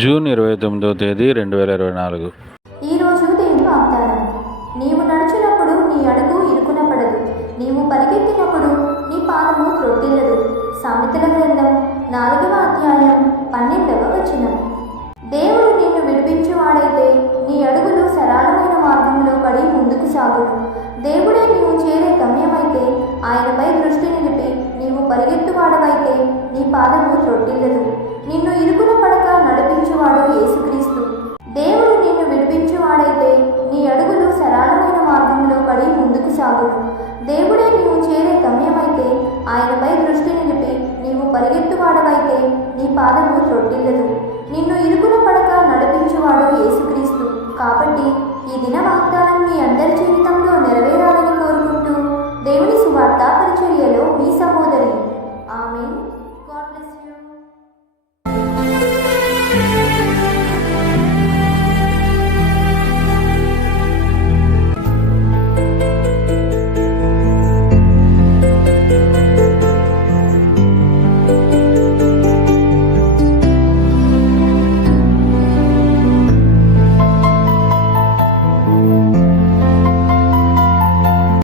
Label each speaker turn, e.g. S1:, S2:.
S1: June ఇరవై తొమ్మిదో తేదీ రెండు వేల ఇరవై నాలుగు.
S2: ఈ రోజు దేవుని వాగ్దానం. నీవు నడిచినప్పుడు నీ అడుగు ఇరుకున పడదు నీవు పరిగెత్తినప్పుడు నీ పాదము త్రొట్టిల్లదు సామెతల గ్రంథం నాలుగవ అధ్యాయం పన్నెండవ వచనం. దేవుడు నిన్ను విడిపించేవాడైతే నీ అడుగులు సరళమైన మార్గంలో పడి ముందుకు సాగు. దేవుడే నీవు చేరే గమ్యమైతే ఆయనపై దృష్టి నిలిపి నీవు పరిగెత్తువాడవైతే నీ పాదము త్రొట్టిల్లదు ముందుకు దేవుడే నీవు చేరే గమ్యమైతే ఆయనపై దృష్టి నిలిపి నీవు పరిగెత్తువాడవైతే నీ పాదము త్రొట్టిల్లదు నిన్ను ఇరుకున పడక నడిపించువాడు యేసుక్రీస్తు. కాబట్టి ఈ దినం